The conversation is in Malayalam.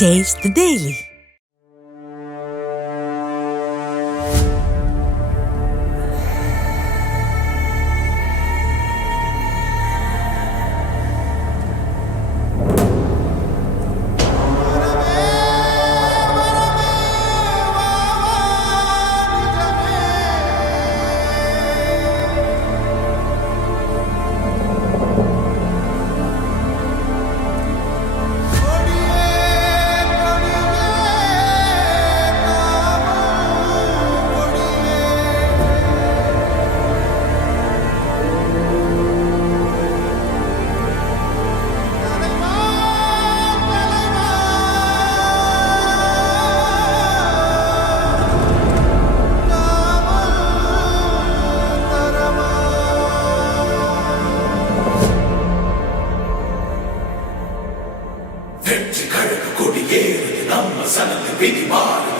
Taste the Daily. கொடியேறு நம்ம சனத்து விதி மாறு